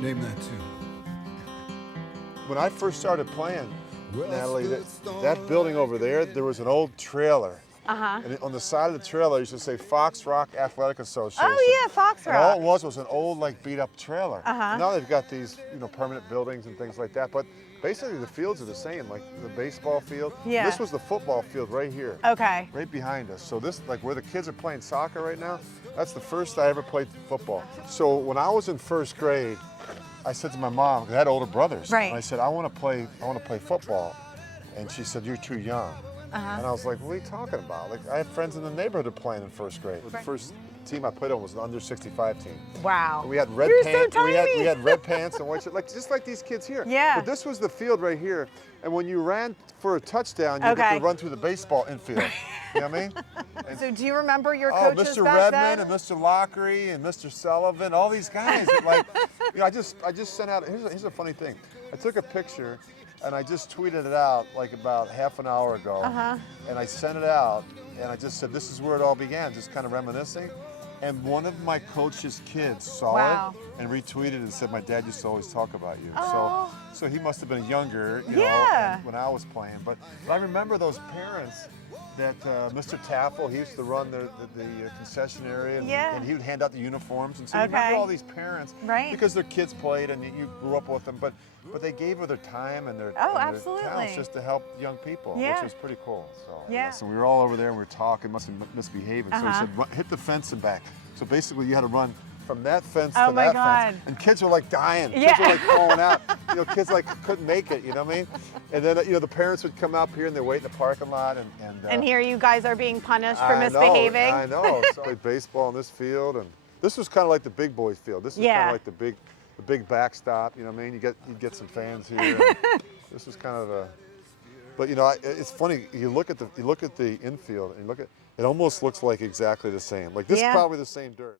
Name that tune. When I first started playing, Natalie, that building over there was an old trailer. And on the side of the trailer, it used to say Fox Rock Athletic Association. Oh yeah, Fox Rock. And all it was an old, like, beat-up trailer. Now they've got these, permanent buildings and things like that. But basically, the fields are the same, like the baseball field. Yeah. This was the football field right here. Okay. Right behind us. So this, like, where the kids are playing soccer right now, that's the first I ever played football. So when I was in first grade, I said to my mom, 'cause I had older brothers, right. and I said, I want to play football. And she said, you're too young. And I was like, what are you talking about? Like, I had friends in the neighborhood playing in first grade. The first team I played on was an under 65 team. Wow. And we had red pants. So we had red pants and white shirts, like just like these kids here. Yeah. But this was the field right here, and when you ran for a touchdown, you get to run through the baseball infield. You know what I mean? And, so do you remember your coaches Mr. back Redmond then? and Mr. Lockery and Mr. Sullivan, all these guys. That, like, I just sent out. Here's a funny thing. I took a picture. And I just tweeted it out like about half an hour ago. And I sent it out, and I just said, this is where it all began, just kind of reminiscing. And one of my coach's kids saw it and retweeted and said, my dad used to always talk about you. So he must have been younger, you know, when I was playing. But I remember those parents that Mr. Taffel, he used to run the concession area, and he would hand out the uniforms. And so you remember all these parents, because their kids played and you grew up with them, but they gave of their time and their, talents just to help young people, which was pretty cool. So we were all over there and we were talking, must have misbehaving. So he said, hit the fence and back. So basically you had to run from that fence to that fence. And kids were like dying. Kids were like falling out. Kids like couldn't make it, you know what I mean? And then, the parents would come up here and they wait in the parking lot. And here you guys are being punished for misbehaving. I know. So I played baseball in this field, and this was kind of like the big boys field. This is kind of like the big backstop, you know what I mean? You get some fans here. This is kind of a, but it's funny. You look at the infield and it almost looks like exactly the same. Like this is probably the same dirt.